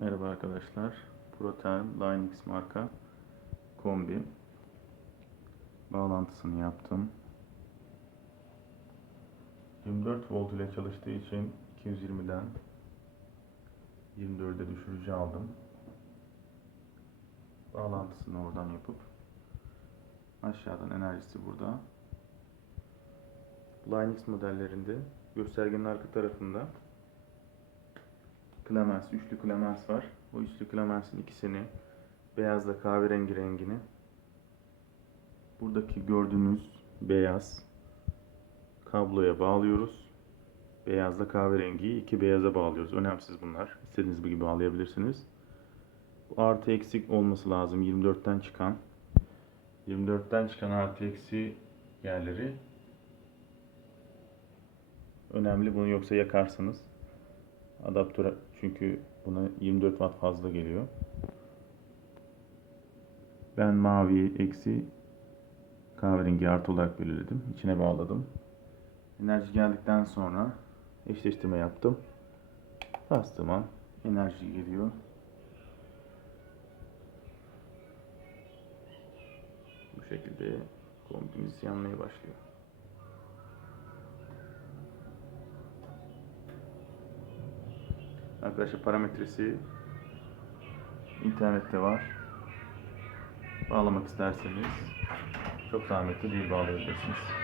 Merhaba arkadaşlar. ProTerm Linux marka kombi bağlantısını yaptım. 24 volt ile çalıştığı için 220'den 24'e düşürücü aldım. Bağlantısını oradan yapıp aşağıdan enerjisi burada. Linux modellerinde göstergenin arka tarafında Clemens, üçlü Clemens var. Bu üçlü Clemens'in ikisini beyazla kahverengi rengini buradaki gördüğünüz beyaz kabloya bağlıyoruz. Beyazla kahverengiyi iki beyaza bağlıyoruz. Önemsiz bunlar. İstediğiniz gibi bağlayabilirsiniz. Bu artı eksik olması lazım. 24'ten çıkan 24'ten çıkan artı eksi yerleri önemli. Bunu yoksa yakarsınız. Adaptör çünkü buna 24 watt fazla geliyor. Ben mavi eksi kahverengi artı olarak belirledim. İçine bağladım. Enerji geldikten sonra eşleştirme yaptım. Bastığım an enerji geliyor. Bu şekilde kombimiz yanmaya başlıyor. Arkadaşlar parametresi internette var. Bağlamak isterseniz çok zahmetli değil bağlayabilirsiniz.